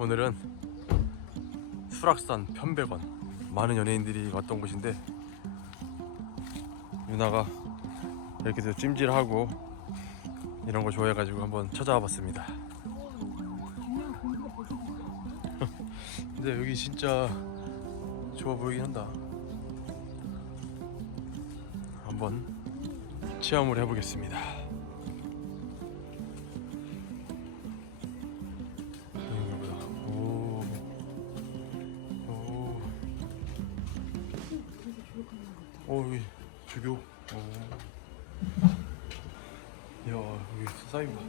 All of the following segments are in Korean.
오늘은 수락산 편백원. 많은 연예인들이 왔던 곳인데 유나가 이렇게도 찜질하고 이런 거 좋아해가지고 한번 찾아와 봤습니다. 근데 여기 진짜 좋아 보이긴 한다. 한번 체험을 해보겠습니다 어 여기 주교. 오. 이야 여기 사인 봐.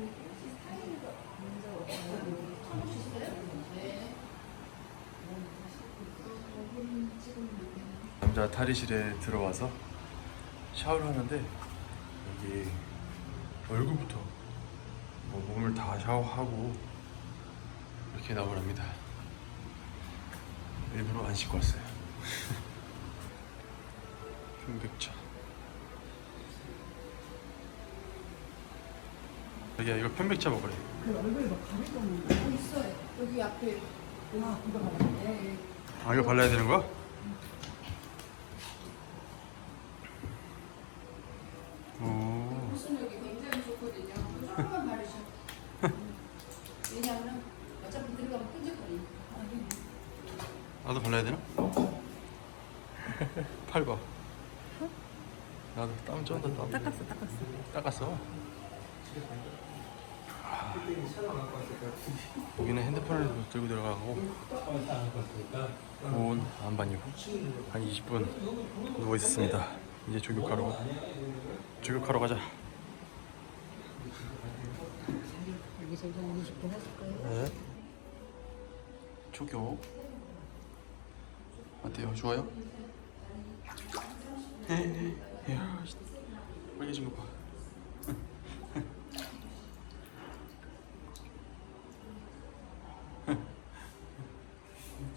남자 탈의실에 들어와서 샤워를 하는데 여기 얼굴부터 뭐 몸을 다 샤워하고 이렇게 나오랍니다. 일부러 안 씻고 왔어요. 여기야 이거 편백차 먹으래. 있어요. 여기 앞에. 아, 그거 말하네. 아 이거 발라야 되는 거야? 오. 무슨 여기 굉장히 좋거든요. 조금만 바르셔. 왜냐하면 어차피 들어가면 끈적거리니까. 나도 발라야 되나? 팔 봐. 나도 땀 쩐다 땀. 닦았어, 닦았어. 닦았어. 여기는 핸드폰을 들고 들어가고 고온 안반이고 한 20분 누워 있었습니다. 이제 조격하러 조격하러 가자. 여기서 이제 20분 하실 거예요? 네. 조교 어때요? 좋아요? 네. 이야, 빨개진 거 봐.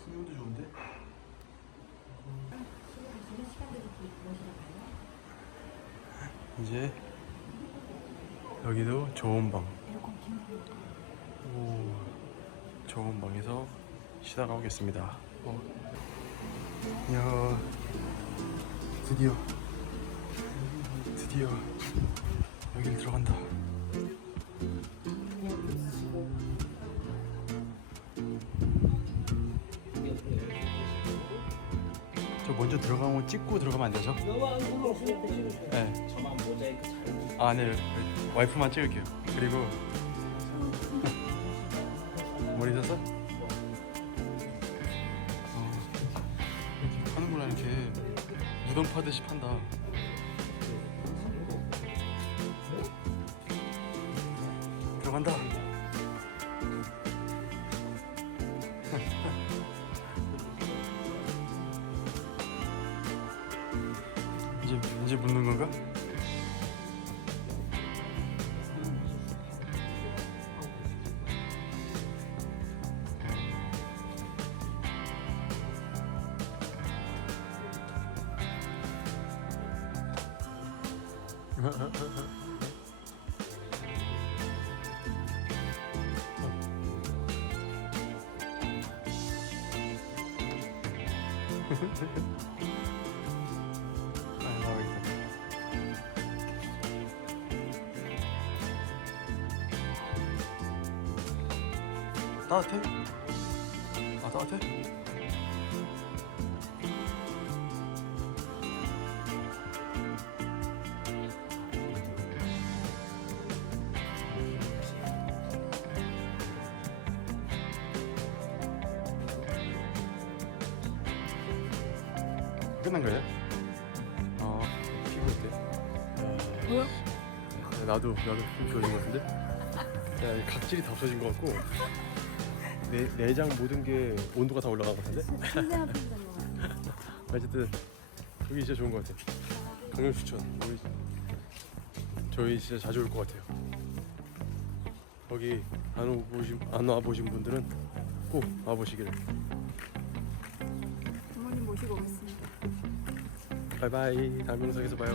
풍경도 좋은데? 이제 여기도 좋은 방. 오, 좋은 방에서 쉬다가 오겠습니다. 어. 이야, 드디어, 드디어 여길 들어간다. 먼저 들어가면 찍고 들어가면 안 되죠? 네. 저만 모자이크 잘 아, 네. 와이프만 찍을게요. 그리고 머리 썼어? 어, 파는구나 이렇게 무덤 파듯이 판다. 들어간다. 이제 묻는 건가? 따뜻해? 아, 따뜻해? 끝난 거예요? 어, 피부인데. 뭐야? 나도 나도 좀 좋아진 것 같은데? 야, 이 각질이 다 없어진 것 같고 내, 내장 모든 게 온도가 다 올라간 것 같은데? 어쨌든 여기 진짜 좋은 것 같아 강력 추천. 우리 저희 진짜 자주 올 것 같아요. 거기 안 와보신, 안 와보신 분들은 꼭 와보시길. 부모님 모시고 오겠습니다. 바이바이. 다음 영상에서 봐요